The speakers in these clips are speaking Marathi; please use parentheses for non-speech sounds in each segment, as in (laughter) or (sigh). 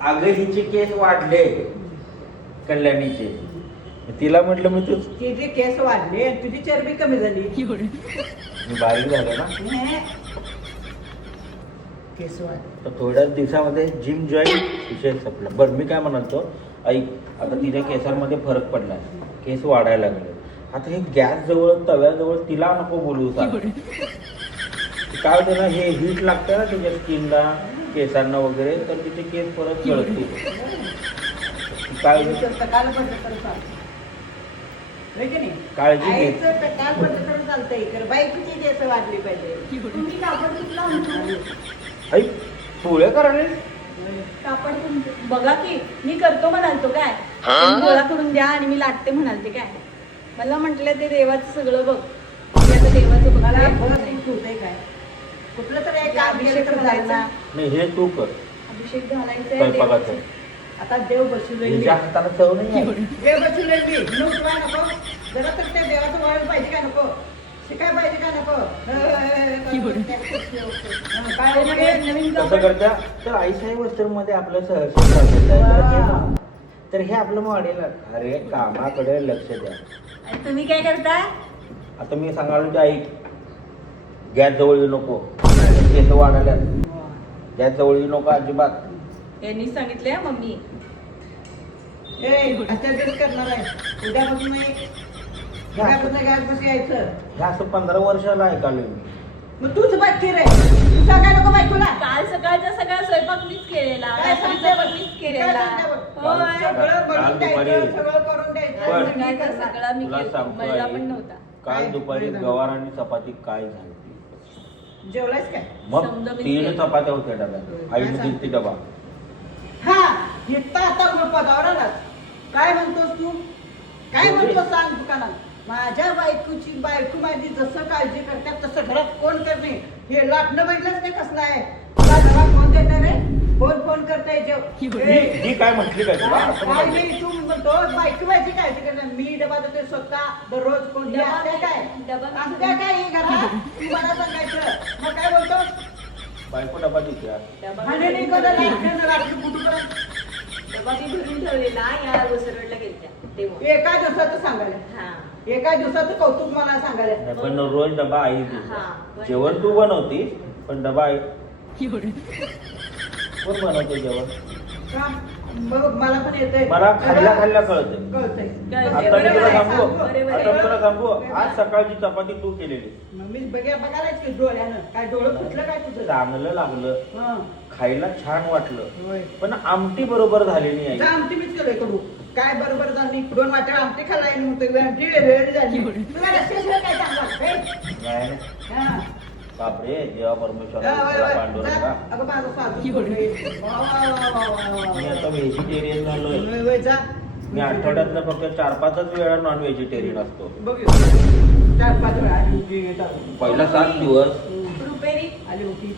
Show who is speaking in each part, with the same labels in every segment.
Speaker 1: अगं हिचे केस वाढले कल्याणीचे. तिला म्हटलं मी तू
Speaker 2: तिचे केस वाढले आणि तुझी चरबी कमी झाली.
Speaker 1: मी बारीक झालो ना?
Speaker 2: हे. केस
Speaker 1: तर थोड्याच दिवसामध्ये जिम जॉईन विषय संपला. बरं मी काय म्हणालतो? ऐक आता तिच्या केसांमध्ये फरक पडलाय. केस वाढायला लागले. आता हे गॅस जवळ तव्याजवळ तिला नको बोलू. काय होतं ना हे हीट लागतं ना तिच्या स्किनला केसांना वगैरे तर तिचे केस परत गळतील. काय होतं?
Speaker 2: आईचं टकाल पडलं तर चालतं. होय की नाही?
Speaker 1: काळजी घे. ऐक पोळे करायला
Speaker 3: कापड तुमचं बघा की मी करतो म्हणालतो काय? तुम्ही गोळा करून द्या आणि मी लाटते म्हणालते काय? मला म्हटलं ते देवाचं सगळं बघ आता देवाचं
Speaker 2: मला काय कुठलं तरी एक काम केलं तर झालं ना
Speaker 1: नाही हे तू कर
Speaker 3: अभिषेक घालायचा
Speaker 1: स्वयंपाकाचं
Speaker 2: आता देव बसवलंय मी.
Speaker 1: हिच्या हाताला चव नाही आहे.
Speaker 2: देव बसवलंय मी न उठवाय नको जरा तर त्या देवाचं वळण पाहिजे का नको शिकाय पाहिजे का नको हं, काय म्हणजे नवीन
Speaker 1: कसं
Speaker 2: कपडे-
Speaker 1: करत्या तर आईसाहेब वस्त्रमध्ये आपलं सहज तर हे आपलं मॉडेल अरे कामाकडे लक्ष द्या
Speaker 3: आणि तुम्ही काय करताय
Speaker 1: आता मी सांगायला ते आई गॅस जवळ येऊ नको. केस वाढायला. गॅस जवळ येऊ नको अजिबात.
Speaker 3: यांनी सांगितलंय हं, मम्मी.
Speaker 2: करणार आहे. उद्यापासून नाही गॅस बस यायचं
Speaker 1: हे असं पंधरा वर्षाला ऐकालोय मी
Speaker 2: मग तूच बाकी रे नको बायकोला
Speaker 3: काल सकाळचा सगळा स्वयंपाक मीच केलेला.
Speaker 2: काय सांगते?
Speaker 3: मीच
Speaker 2: काय
Speaker 3: केलेला.
Speaker 2: सांगते?
Speaker 3: होय.
Speaker 2: सगळं
Speaker 1: काल
Speaker 2: बनवून
Speaker 1: दुपारी-
Speaker 2: द्यायचं सगळं करून द्यायचं.
Speaker 1: पण-
Speaker 2: आणि मी
Speaker 3: सगळा
Speaker 2: करणार.
Speaker 3: सगळा मी
Speaker 1: तुला
Speaker 3: केला.
Speaker 1: सांगतो
Speaker 3: मला
Speaker 1: आई,
Speaker 3: पण नव्हता.
Speaker 1: काल
Speaker 2: काय?
Speaker 1: दुपारी
Speaker 2: काय
Speaker 1: गवार आणि चपाती काय झाली?
Speaker 2: जेवलास काय?
Speaker 1: मग
Speaker 3: समजा मी
Speaker 1: तीन
Speaker 3: केलं.
Speaker 1: चपात्या होत्या डब्यात. आईने दिली डबा.
Speaker 2: हा इथं आता मग पदावर आलास. काय म्हणतोस तू? काय म्हणतो सांग दुकानात? माझ्या बायकोची बायको माझी जसं काळजी करतात तसं घरात कोण करणे हे लाटणं बघितलंच नाही कसलं आहे. कोण देणार कोण फोन करताय जेव
Speaker 1: ही ही. काय म्हटली काय तुला? असं
Speaker 2: काय
Speaker 1: म्हणाली.
Speaker 2: नाही तू म्हणतो बायको माझी काळजी करणार मी डबा देते स्वतः दररोज
Speaker 3: डबा
Speaker 2: असते काय?
Speaker 3: डबा-
Speaker 2: काय ही घरात? तू मला सांगायचं. मग काय बोलतो?
Speaker 1: बायको डबा देते
Speaker 3: डबा मी भरून ठेवलेला या वसरवडला गेलत्या तेव्हा.
Speaker 2: एका दिवसाचं सांगायला.
Speaker 3: हा.
Speaker 2: एका दिवसाचं कौतुक मला सांगायला.
Speaker 1: पण रोज डबा आई
Speaker 3: हा,
Speaker 1: देते जेवण तू बनवतीस पण डबा आई कोण बनवते जेवण?
Speaker 2: का? मग मला पण येतंय.
Speaker 1: मला खाल्ल्या खाल्ल्या कळतंय.
Speaker 2: कळतंय.
Speaker 1: आता मी तुला
Speaker 3: आहे,
Speaker 1: सांगू. आता मी तुला सांगू आज सकाळची चपाती तू केलेली.
Speaker 2: मग मी बघा बघायलाच की डोळ्यानं. काय डोळं फुटलं काय तुझं?
Speaker 1: चांगलं लागलं.
Speaker 2: हं.
Speaker 1: खायला छान वाटलं.
Speaker 2: होय.
Speaker 1: पण आमटी बरोबर झालेली
Speaker 2: जा
Speaker 1: आहे
Speaker 2: आमटी मीच केलोय कडू काय बरोबर झाली दोन वाट्या आमटी आणि म्हणतोय आमटी वेळ झाली. तुला रस्त्याशिवाय काय सांगा हे?
Speaker 1: नाही.
Speaker 2: हा.
Speaker 1: बापरे देवा परमेश्वर
Speaker 2: हा.
Speaker 1: पांडुरंगा मी. आता व्हेजिटेरियन झालोय. मी आठवड्यातनं फक्त चार पाचच वेळा नॉन व्हेजिटेरियन असतो
Speaker 2: बघू चार पाच.
Speaker 1: पहिला सात दिवस.
Speaker 3: रुपेरी.
Speaker 2: आली होती.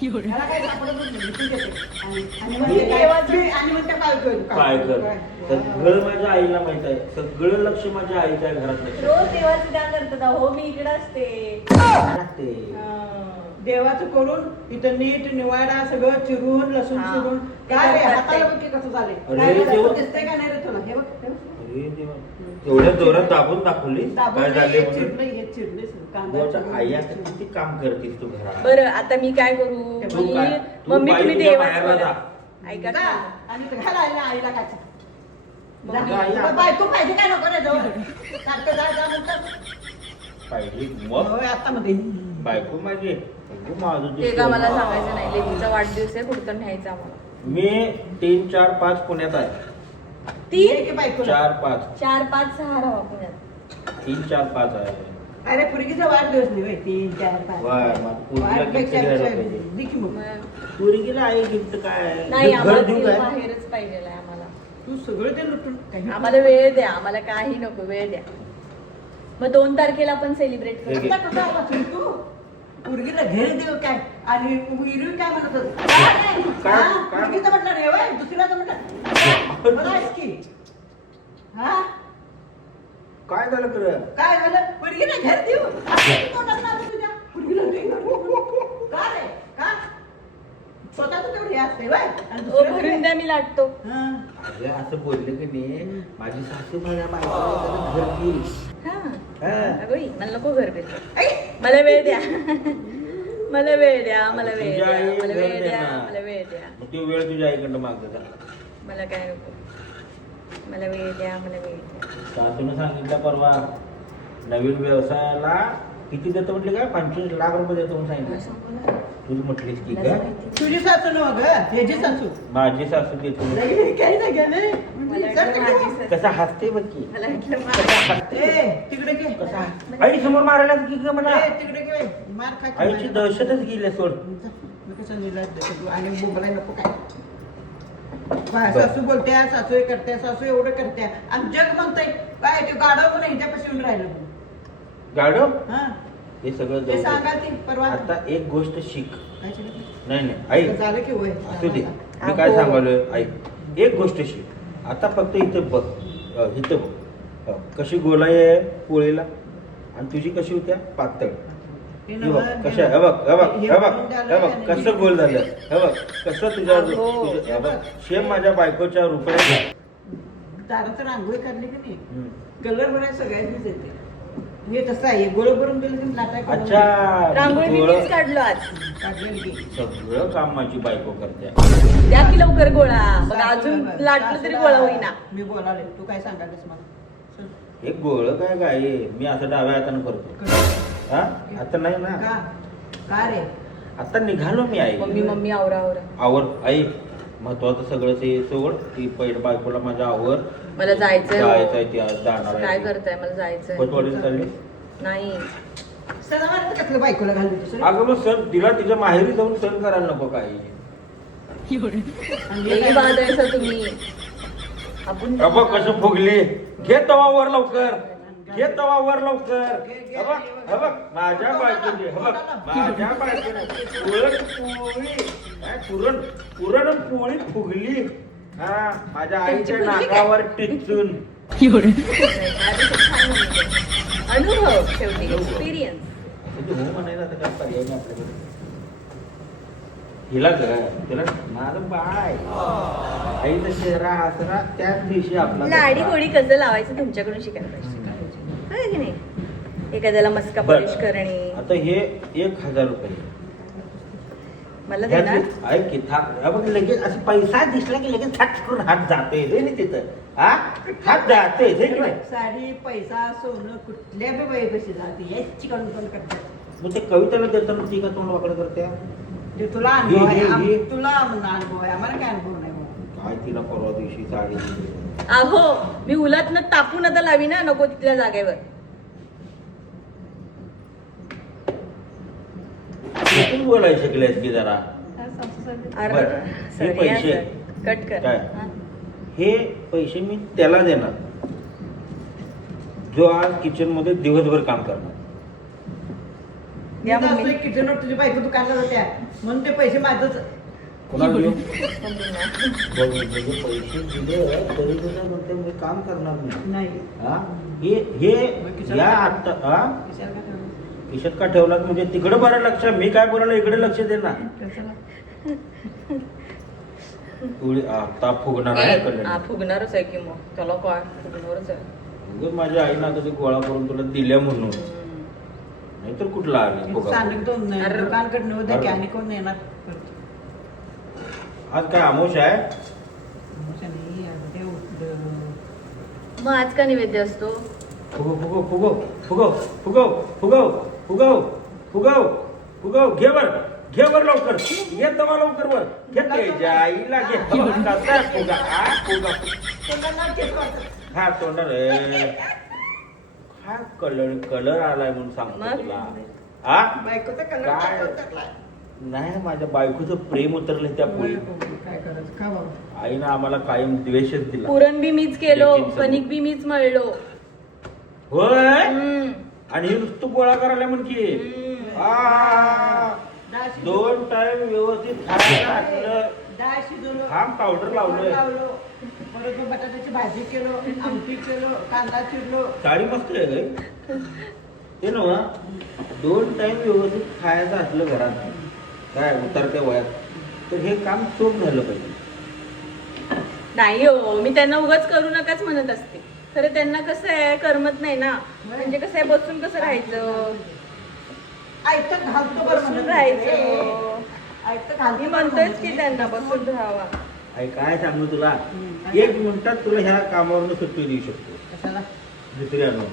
Speaker 2: मला काय सापडत नाही, तू घेते. आणि- आणि
Speaker 3: मी
Speaker 2: म्हणते काय-
Speaker 3: देवाचं-
Speaker 2: आणि म्हणते काय करू,
Speaker 1: काय कर
Speaker 2: काय?
Speaker 1: सगळं माझ्या आईला माहीत आहे सगळं लक्ष माझ्या आईच्या घरात लक्ष
Speaker 3: रोज देवाचं त्या करतात हो मी इकडे असते
Speaker 1: लागते.
Speaker 2: देवाचं करून इथं नीट निवाडा सगळं चिरून लसूण
Speaker 3: हा.
Speaker 2: चिरून काय रे हाताला. बघ की कसं झाले
Speaker 1: अरे
Speaker 2: काय झालं?
Speaker 1: देवा.
Speaker 2: दिसतंय का नाही रे तुला हे बघ हे बघ.
Speaker 1: देवा. एवढ्या जोरात दाबून दाखवली? काय झाले म्हणून? आई आता. किती काम करतीस तू घरात?
Speaker 3: बरं आता मी काय करू?
Speaker 2: तू
Speaker 3: मी
Speaker 1: काय- तू
Speaker 3: मम्मी
Speaker 1: बाई
Speaker 3: तुम्ही
Speaker 1: तुझ्या
Speaker 3: देवाचं. ऐका.
Speaker 2: बायको पाहिजे काय नको रे जवळ? सारखं जा जा म्हणतात
Speaker 1: पाहिजे मग?
Speaker 2: होय आता मध्ये.
Speaker 1: बायको माझी माझं
Speaker 3: ते
Speaker 1: दुसरं.
Speaker 3: का मला सांगायचं नाही लेकीचा वाढदिवस आहे कुठं न्यायचा
Speaker 1: मी तीन चार पाच पुण्यात आहे.
Speaker 3: तीन
Speaker 1: चार पाच.
Speaker 3: चार पाच सहा राहा पुण्यात
Speaker 1: तीन चार पाच आहे.
Speaker 2: अरे पुरगीचा वाढदिवस नाही होय, तीन चार पाच.
Speaker 1: वाय, मग पोरगीला
Speaker 2: वाढपेक्षा
Speaker 1: gift द्यायला पाहिजे.
Speaker 2: मग.
Speaker 1: पोरगीला आई गिफ्ट काय?
Speaker 3: नाही
Speaker 1: घर
Speaker 3: आम्हाला
Speaker 1: देऊ काय?
Speaker 3: बाहेरच पाहिजे आहे आम्हाला.
Speaker 2: तू सगळं ते लुटून. काही
Speaker 3: आम्हाला वेळ द्या आम्हाला काही नको वेळ द्या. मग दोन तारखेला आपण सेलिब्रेट
Speaker 1: हे घे.
Speaker 3: करू
Speaker 2: आता कुठं आला तू तू पुरगीला घेर देव काय? आणि विरू काय म्हणत होत? हा,
Speaker 1: काय?
Speaker 2: पुरगीचं म्हटलं रे वय दुसऱ्याचं म्हटलं की. काय झालं पुरगीला घर देऊ. असं तोंडात लागलं तुझ्या. पुरगीला घर देऊ. का रे? का? स्वतःच तेवढी असते बाय आणि
Speaker 3: ओ
Speaker 2: दुसरं
Speaker 3: भरून
Speaker 2: काय?
Speaker 3: द्या मी लाटतो.
Speaker 2: हं.
Speaker 1: अरे असं बोललं की नाही माझी सासू माझ्या बायकोला घर देईल
Speaker 3: हा.
Speaker 1: हा.
Speaker 3: अगं बाई, मला नको घर बिल मला वेळ द्या. मला वेळ द्या मला वेळ
Speaker 1: तुझ्या
Speaker 3: द्या
Speaker 1: आई
Speaker 3: मला
Speaker 1: घर
Speaker 3: वेळ द्या
Speaker 1: देणार.
Speaker 3: मला वेळ द्या.
Speaker 1: मग ती वेळ तुझ्या आईकडनं मागत
Speaker 3: मला काय नको. मला वेळ द्या मला वेळ द्या.
Speaker 1: सासून सांगितलं परवा नवीन व्यवसायाला किती देतो म्हटले काय पंचवीस लाख रुपये देतो म्हणून
Speaker 3: मला
Speaker 1: सांगितलं
Speaker 3: सांगू ना.
Speaker 1: म्हटलीस की काय
Speaker 3: माहिती.
Speaker 2: तुझी सासू नव ग? ह्याची सासू.
Speaker 1: माझी सासू देतो.
Speaker 2: लगे काही नाही गेले
Speaker 3: मला वाटलं माझी सासू-
Speaker 1: कसा हसते बघ की.
Speaker 3: मला वाटलं
Speaker 1: कसा
Speaker 3: माझी-
Speaker 1: हसते.
Speaker 2: ए तिकडे घे.
Speaker 1: कसा आई समोर मारायला की ग मला.
Speaker 2: ए, तिकडे घे मार खा की
Speaker 1: आईची. दहशतच गेली सोड.
Speaker 2: मी कसं निलाज देतो तू आणि नको काय? सासू बोलते सासू हे करते सासू एवढं करते आणि जग म्हणतंय काय ते गाडव म्हणून हिच्यापाशी येऊन राहिलं म्हणून.
Speaker 1: गाडो
Speaker 2: हा.
Speaker 1: हे सगळं
Speaker 2: ते
Speaker 1: जाऊ
Speaker 2: सांगा
Speaker 1: दे.
Speaker 2: ती परवा.
Speaker 1: आता एक गोष्ट शिक.
Speaker 2: काय?
Speaker 1: नाही नाही आई
Speaker 2: झालं की
Speaker 1: असू दे. मी काय
Speaker 3: अहो.
Speaker 1: सांगालोय? ऐक. एक गोष्ट शिक. आता फक्त इथं बघ. अ, इथं बघ. अ, कशी गोलाई आहे पोळीला? आणि तुझी कशी होत्या? पातळ.
Speaker 2: हे
Speaker 1: बघ कशा हे बघ हे बघ
Speaker 2: हे
Speaker 1: बघ हे बघ कसं गोल झालं? हे बघ कसं तुझ्या. तुझं- हे बघ शेम माझ्या बायकोच्या रुपये
Speaker 2: दारात रांगोळी काढली की नाही? कलर भरायला सगळ्यांनीच येते. हे तसं आहे? गोळ भरून दिलं की नाटक
Speaker 1: अच्छा.
Speaker 3: रांगोळी मी
Speaker 1: गोळं-
Speaker 3: मीच काढलो आज.
Speaker 2: काढलेली की.
Speaker 1: सगळं काम माझी बायको करते.
Speaker 3: द्या की लवकर गोळा. बघा अजून लाटलं तरी गोळा होईना.
Speaker 2: मी बोलाले तू काय सांगायलास मला? चल.
Speaker 1: हे गोळ काय काय मी असं डाव्या हाताने करतो. हा? आता नाही ना.
Speaker 2: का? रे?
Speaker 1: आता निघालो मी आई.
Speaker 3: मम्मी मम्मी आवरा आवरा.
Speaker 1: आवर. आई महत्वाचं सगळं ते सोड ती पहिलं बायकोला माझ्या आवर.
Speaker 3: मला जायचंय हो.
Speaker 1: ती आज जाणार आहे.
Speaker 3: काय करताय? मला जायचंय.
Speaker 1: पटवाडीला चालली?
Speaker 3: नाही.
Speaker 2: सणावारात कसलं बायकोला घालू
Speaker 1: अगं मग सर तिला तिच्या माहेरी जाऊन सण करायला नको
Speaker 2: हे काय-
Speaker 3: बाद आहे सर तुम्ही. आपण
Speaker 1: अबा कसं फुगली? घे तवा वर लवकर. घे तवा वर लवकर. बघ, बघ, माझ्या बायकोने बघ, माझ्या बायकोने पुरण पोळी. काय पुरण पुरण पोळी फुगली. हा माझ्या आईच्या? नाकावर टिचून.
Speaker 3: अनुभव शेवटी एक्सपिरियन्स
Speaker 1: म्हणायला आता काय पर्याय नाही आपल्याकडे हिला ग तिला माझं बाय आईचा चेहरा हसरा त्याच दिवशी आपला
Speaker 3: लाडी गोडी कसं लावायचं तुमच्याकडून शिकायला पाहिजे? की नाही? एखाद्याला मस्का
Speaker 1: बरं.
Speaker 3: पॉलिश करणे.
Speaker 1: आता हे एक हजार रुपये.
Speaker 3: मला देणार?
Speaker 1: ऐक की थांब. हा बघ लगेच असं पैसा दिसला की लगेच हात करून हात जाते रे ना तिथं. हा? हात जाते हे की नाही?
Speaker 2: साडी पैसा सोनं कुठल्या बी बाई पैसे जाते. याची करून पण करतात
Speaker 1: मग ते कवितेला देताना ती का तोंड वाकडं करते?
Speaker 2: ते तुला अनुभव आहे.
Speaker 1: हे- हे-
Speaker 2: आम-
Speaker 1: हे.
Speaker 2: तुला अनुभव आहे. आम्हाला काय अनुभव नाही बाबा.
Speaker 1: काय तिला परवा दिवशी साडी दिली.
Speaker 3: अहो मी उलातनं टाकून आता लावी ना नको तिथल्या जागेवर
Speaker 1: बोलायला शिकलेस की जरा
Speaker 3: अरे,
Speaker 1: बरं. हे
Speaker 3: sorry,
Speaker 1: पैसे.
Speaker 3: हा, sir. कट कर
Speaker 1: काय?
Speaker 3: हा.
Speaker 1: हे पैसे मी त्याला देणार जो आज किचनमध्ये दिवसभर काम करणार
Speaker 2: मी
Speaker 3: या
Speaker 2: तर
Speaker 3: मम्मी.
Speaker 2: असं किचन तुझी बायको दुकानला जाते म्हणून ते पैसे माझंच
Speaker 1: कोणाला देऊ?
Speaker 3: मम्मीला.
Speaker 1: बघ, म्हणजे पैसे दिले तरी सुद्धा म्हणते मी काम करणार नाही
Speaker 2: नाही
Speaker 1: हा? हे हे
Speaker 2: मग खिशात
Speaker 1: या आता हा का ठेवलात म्हणजे तिकडे बरं लक्ष मी काय बोलायला इकडे लक्ष दे ना? तुळी आता फुगणार आहे कल्याण.
Speaker 3: हा, फुगणारच आहे की मग त्याला काय फुगणारच आहे
Speaker 1: उगाच माझ्या आईनं आता ते गोळा करून तुला दिल्या म्हणून
Speaker 3: हम्म.
Speaker 1: नाहीतर कुठला आली फुगा
Speaker 2: सांगितलं. दुकानकडनं होतं की
Speaker 1: अरे.
Speaker 2: आणि कोण येणार
Speaker 1: आज काय आमोश आहे
Speaker 2: नाही, अगं देव, देव.
Speaker 3: मग आज का नैवेद्य असतो
Speaker 1: फुगो फुगो फुगो फुगो फुगो फुगो फुगो फुगो फुगो घे वर घे वर लवकर घे तवा लवकर वर घे आईला घे (laughs) कसा फुगा हा फुगा. हा तोंडा रे हा कलर कलर आलाय म्हणून सांगतो? तुला हा
Speaker 2: बायकोचा कलर
Speaker 1: काय? नाही माझ्या बायकोचं प्रेम उतरलं त्या पोळी
Speaker 2: काय करायचं का बाबा?
Speaker 1: आईनं आम्हाला कायम द्वेषच दिला.
Speaker 3: पुरण बी मीच केलो
Speaker 1: समोर.
Speaker 3: कणिक बी मीच मळलो.
Speaker 1: होय?
Speaker 3: हम्म.
Speaker 1: आणि हे नुसतं गोळा करायला म्हण की.
Speaker 3: हम्म.
Speaker 1: आ,
Speaker 2: डाळ शिजवून-
Speaker 1: दोन टाइम व्यवस्थित खायला घातलं
Speaker 2: डाळ शिजवलं.
Speaker 1: हा पावडर लावलंय.
Speaker 2: लावलं. परत मग बटाट्याची भाजी केलो आमटी केलो कांदा चिरलो.
Speaker 1: साडी मस्त आहे. गे ते ना दोन टाइम व्यवस्थित खायचं असलं घरात. काय उतरत्या वयात? तर हे काम चोख झालं पाहिजे.
Speaker 3: नाही हो मी त्यांना उगाच करू नकाच म्हणत असते. खरं त्यांना कसं आहे करमत नाही ना. म्हणजे कसं आहे बसून कसं राहायचं?
Speaker 2: घालतो बरं
Speaker 3: बसून
Speaker 2: म्हणत
Speaker 3: राहायचं. मी म्हणतोयच
Speaker 2: म्हणत
Speaker 3: की त्यांना बसून राहावा.
Speaker 1: आई काय सांगू तुला. एक मिनिटात तुला ह्या कामावरून सुट्टी देऊ शकतो. आणून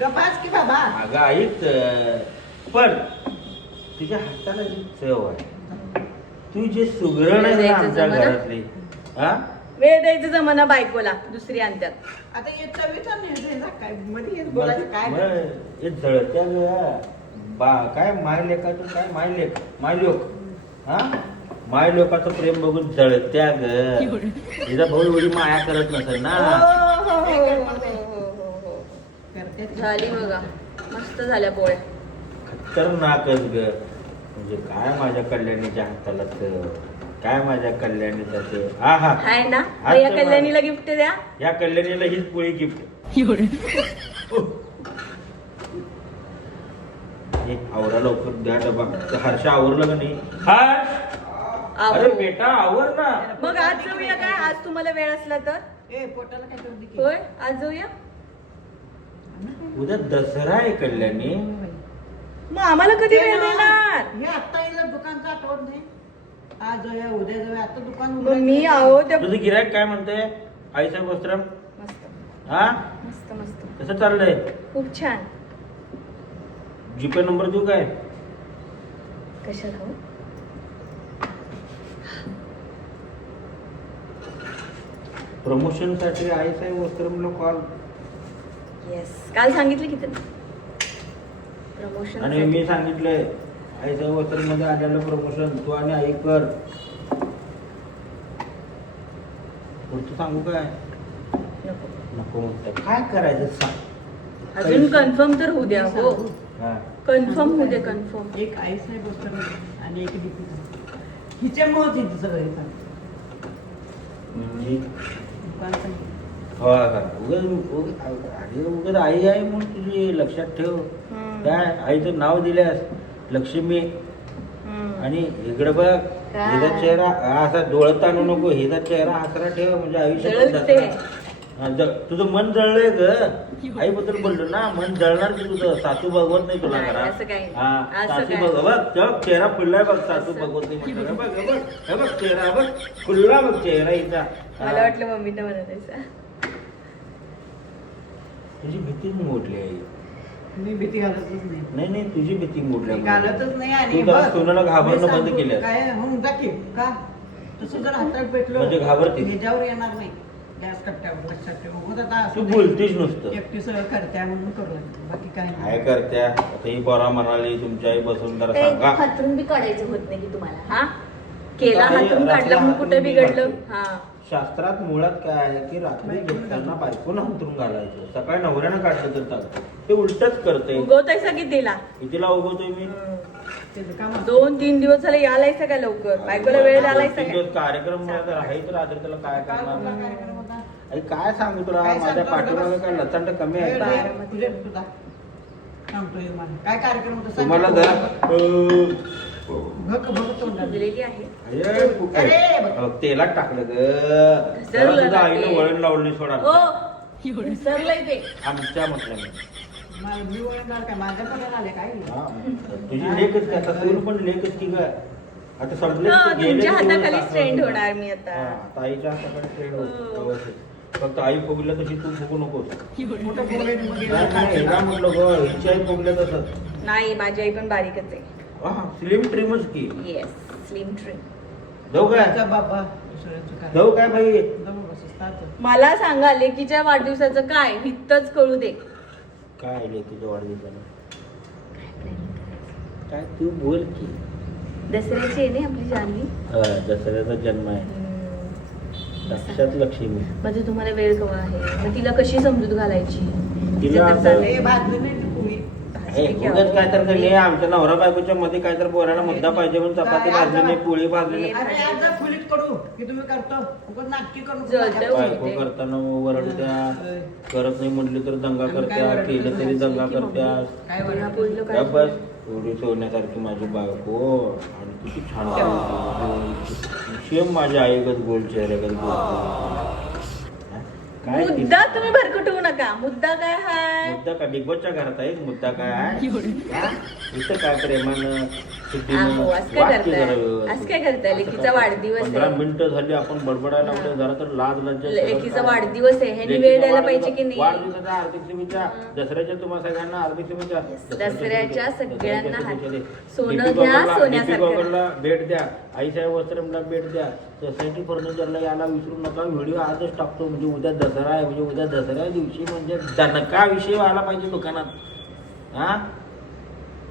Speaker 2: गपास की बाबा.
Speaker 1: अगं ऐक पण तुझ्या हाताला जी चव आहे तू जे सुगरण आहे ना आमच्या? घरातली हा?
Speaker 3: वेळ द्यायचं जमाना बायकोला दुसरी आणत्यात.
Speaker 2: आता हे चवीचा निर्णय ना काय मध्ये येत बोलायचं काय?
Speaker 1: मग हे जळत्या ग. बा काय माय लेखाचं काय माय लेख माय लोक हा? माय लोकाचं प्रेम बघून जळत्या ग. तिचा भाऊ एवढी माया करत नसेल ना?
Speaker 3: हो, हो, हो, हो, हो, हो, हो.
Speaker 2: करते.
Speaker 3: झाली बघा. मस्त झाल्या पोळ्या.
Speaker 1: खतरनाकच ग. म्हणजे काय माझ्या कल्याणीच्या हाताला चव काय माझ्या कल्याणीचा ते? हा हा.
Speaker 3: हाय ना? या
Speaker 1: तर
Speaker 3: कल्याणीला गिफ्ट द्या.
Speaker 1: या कल्याणीला हीच पोळी गिफ्ट हे आवरा लवकर द्या डबा. हर्ष आवरलं का नाही? हर्ष! अरे. बेटा आवर ना.
Speaker 3: मग आज जाऊया काय आज तुम्हाला वेळ असला तर.
Speaker 2: ए पोटाला काय करू दे की.
Speaker 3: होय? आज जाऊया?
Speaker 1: उद्या दसरा आहे कल्याणी.
Speaker 3: मग आम्हाला कधी वेळ देणार?
Speaker 2: हे आता येईल दुकानचं आठवत नाही? आज जाऊया उद्या जाऊया. आता दुकान
Speaker 3: मग मी. आहो त्या
Speaker 1: तुझं गिरायक काय म्हणते आईसाहेब वस्त्रम?
Speaker 3: मस्त.
Speaker 1: हा?
Speaker 3: मस्त मस्त.
Speaker 1: कसं चाललंय?
Speaker 3: खूप छान.
Speaker 1: जीपे नंबर देऊ काय?
Speaker 3: कशाला हो?
Speaker 1: प्रमोशनसाठी आईसाहेब वस्त्रमला कॉल
Speaker 3: येस काल सांगितलं की त्यांनी. प्रमोशन
Speaker 1: आणि मी सांगितलंय वस्त्रममध्ये आलेलं प्रमोशन तू आणि आई कर. पुढचं सांगू काय?
Speaker 3: नको.
Speaker 1: नको म्हणते काय करायचं सांग.
Speaker 3: अजून कन्फर्म तर होऊ द्या हो.
Speaker 1: हा.
Speaker 3: कन्फर्म होऊ दे कन्फर्म
Speaker 2: एक आईस नाही बसतो आणि एक डीपी हिच्यामुळे तिथं सगळं हे झालं.
Speaker 1: म्हणजे?
Speaker 2: दुकानचं
Speaker 1: हो का उगाच उगाच- अरे उगाच आई आहे म्हणून तुझी लक्षात ठेव. काय? आईचं नाव दिल्यास. लक्ष्मी. आणि इकडे बघ? हिचा चेहरा असा डोळत आणू नको हिचा चेहरा हसरा ठेव म्हणजे ज- तुझं मन जळलंय ग. आईबद्दल बोललो ना मन जळणार की तुझं. सासू भगवत नाही तुला
Speaker 3: नाही.
Speaker 1: हा सासू
Speaker 3: काही
Speaker 1: बघ चेहरा फुललाय बघ सासू. भगवत नाही बघ बघ बघ चेहरा बघ फुलला बघ चेहरा हिचा.
Speaker 3: मला वाटलं मम्मीनं म्हणत आहे
Speaker 1: तुझी भीतीच मोडली आहे.
Speaker 2: मी भीती घालतच नाही.
Speaker 1: नाही नाही तुझी भीती मोडली.
Speaker 2: घालतच नाही आणि
Speaker 1: तू तर
Speaker 2: बघ,
Speaker 1: सोनाला घाबरणं
Speaker 2: मी
Speaker 1: बंद
Speaker 2: सांगतो,
Speaker 1: केलं.
Speaker 2: काय होऊन जा की का? तसं जर हातात पेटलो
Speaker 1: म्हणजे घाबरते.
Speaker 2: ह्याच्यावर येणार नाही. गॅस कट्ट्यावर लक्षात ठेव उगाच आता
Speaker 1: तू
Speaker 2: असं
Speaker 1: बोलतीस नुसतं.
Speaker 2: एकटी सगळं करत्या म्हणून करू बाकी काय
Speaker 1: काय
Speaker 2: नाही
Speaker 1: करत्या? आता ही पोरा म्हणाली तुमच्या आई बसून जरा
Speaker 3: ते
Speaker 1: सांगा.
Speaker 3: हातरून बी काढायचं होत नाही की तुम्हाला हा? केला
Speaker 1: रात्री
Speaker 3: काढला कुठे बिघडलं.
Speaker 1: बी
Speaker 3: हा.
Speaker 1: शास्त्रात मुळात काय आहे की रात्री झोपताना बायकोनं अंतरून घालायचं सकाळी नवऱ्यानं काढलं तर चालतं ते उलटच करते
Speaker 3: उगवतायसा की तिला
Speaker 1: कितीला उगवतोय मी.
Speaker 3: दोन तीन दिवस झाले यालायसा काय लवकर बायकोला वेळ आलायसा
Speaker 1: तीन दिवस कार्यक्रम मला जर आहे तर रात्री त्याला काय करणार? आई काय सांगू तुला
Speaker 2: काय
Speaker 1: माझ्या
Speaker 2: सांगतो
Speaker 1: पाठीमागे? काय लचांड कमी आहे का?
Speaker 2: काय कार्यक्रम होता सांग.
Speaker 1: तुम्हाला जरा अं.
Speaker 3: दिलेली आहे.
Speaker 1: अरे, कुठे?
Speaker 2: अरे, बघ.
Speaker 1: अहो, तेलात टाकलं ग.
Speaker 3: घसरलं
Speaker 1: त्याला तुझं
Speaker 3: ना
Speaker 1: आईनं
Speaker 3: ते.
Speaker 1: वळण लावलं नाही सोडा.
Speaker 3: विसरलंय ते.
Speaker 1: आमच्या म्हटलं मी.
Speaker 2: मा- मी ओळखणार काय माझ्या पण आले काय?
Speaker 1: हा, तुझी लेखच का आता सून पण लेखच की काय आता संपले
Speaker 3: हो, तुमच्या हाताखाली. ट्रेंड होणार मी आता.
Speaker 1: हा, आता आईच्या हाताखाली ट्रेंड
Speaker 3: हो.
Speaker 1: व्यवस्थित. फक्त आई फुगल्या तशी तू फुगू नकोस.
Speaker 2: मोठं बोलेल मग गेलं
Speaker 1: नाही, नाही, हिला म्हटलं ग हिची आई फुगल्या तसं
Speaker 3: नाही माझी आई पण बारीकच आहे.
Speaker 1: हा स्लिम ट्रिमच की.
Speaker 3: येस स्लिम ट्रिम
Speaker 1: जाऊ काय?
Speaker 2: बाबा काय?
Speaker 1: जाऊ बाई.
Speaker 3: मला सांगा लेकीच्या वाढदिवसाचं काय हितच कळू दे.
Speaker 1: काय आले तुझ्या वाढदिवसाला? काय तू बोल की.
Speaker 3: दसऱ्याची आहे ना आपली जानवी
Speaker 1: हा, दसऱ्याचा जन्म आहे. साक्षात लक्ष्मी.
Speaker 3: म्हणजे तुम्हाला वेळ कवा आहे? मग तिला कशी समजूत घालायची?
Speaker 1: तिला हे, उगाच काय तर नाही आमच्या नवरा बायकोच्या मध्ये काय तर पोराला मुद्दा पाहिजे म्हणून चपाती भाजली नाही पोळी भाजली नाही.
Speaker 2: अरे करू की तुम्ही करतो. उगाच नाटकी करू.
Speaker 1: बायको करताना वरडत्या करत नाही म्हटली तर दंगा करत्या? केलं तरी दंगा करत्या. बस एवढी सोन्यासारखी माझी बायको. आणि किती छान सेम माझ्या आईगत गोल चेहऱ्यागत गोल.
Speaker 3: मुद्दा तुम्ही भरकटवू नका. मुद्दा काय हाय?
Speaker 1: मुद्दा का? बिग बॉसच्या घरात आहे मुद्दा काय आहे? इथं काय प्रेमानं?
Speaker 3: असं काय करताय? काय लेकीचा? वाढदिवस आहे.
Speaker 1: पंधरा मिनिटं झाली आपण बडबडायला लागलो जरा तर लाज लज्जा
Speaker 3: लेकीचा
Speaker 1: काय?
Speaker 3: वाढदिवस आहे ह्यानी
Speaker 1: लेकीचा
Speaker 3: वेळ द्यायला
Speaker 1: वाढदिवस-
Speaker 3: पाहिजे की नाही?
Speaker 1: वाढदिवसाच्या हार्दिक शुभेच्छा. दसऱ्याच्या तुम्हा सगळ्यांना हार्दिक शुभेच्छा.
Speaker 3: दसऱ्याच्या सगळ्यांना हार्दिक-
Speaker 1: शुभेच्छा.
Speaker 3: सोनं घ्या,
Speaker 1: गॉगलला-
Speaker 3: सोन्यासारखं.
Speaker 1: डीपी गॉगलला भेट द्या. आईसाहेब वस्त्रमला भेट द्या. सोसायटी फर्निचरला यायला विसरू नका. व्हिडिओ आजच टाकतो. म्हणजे उद्या दसरा आहे. म्हणजे उद्या दसऱ्या दिवशी म्हणजे दणका विषय व्हायला पाहिजे दुकानात हा?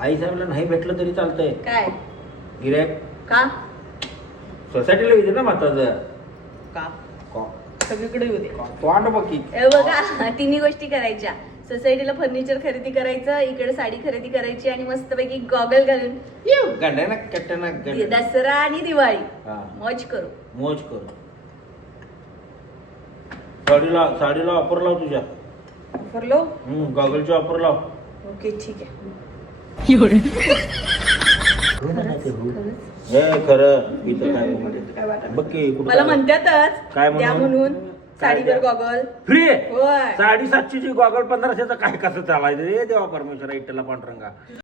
Speaker 1: आईसाहेबला नाही भेटलं तरी चालतंय.
Speaker 3: काय?
Speaker 1: गिऱ्हाईक.
Speaker 3: का?
Speaker 1: सोसायटीला विचार ना माताचं
Speaker 3: का? सगळीकडे येऊ दे.
Speaker 1: तोंड बघ.
Speaker 3: तिन्ही गोष्टी करायच्या. सोसायटीला फर्निचर खरेदी करायचं इकडे साडी खरेदी करायची आणि मस्तपैकी गॉगल घालून.
Speaker 1: गंड्याना कट्ट्याना गंड्या
Speaker 3: दसरा आणि दिवाळी.
Speaker 1: हा.
Speaker 3: मौज करू.
Speaker 1: मोज करू. साडीला साडीला ऑफर लाव तुझ्या.
Speaker 3: फरलो
Speaker 1: गॉगलची ऑफर लाव.
Speaker 3: ओके ठीक आहे.
Speaker 1: हे खरं इथं काय
Speaker 2: काय वाटत?
Speaker 1: बघ की कुठं
Speaker 3: मला
Speaker 1: काय-
Speaker 3: म्हणतातच
Speaker 1: काय
Speaker 3: द्या
Speaker 1: म्हणून?
Speaker 3: म्हणून. साडीवर? Goggle
Speaker 1: free?
Speaker 3: होय.
Speaker 1: साडेसातशेची गॉगल पंधराशेचा काय कसं चालायचं रे देवा परमेश्वरा इट्टला पांढरंगा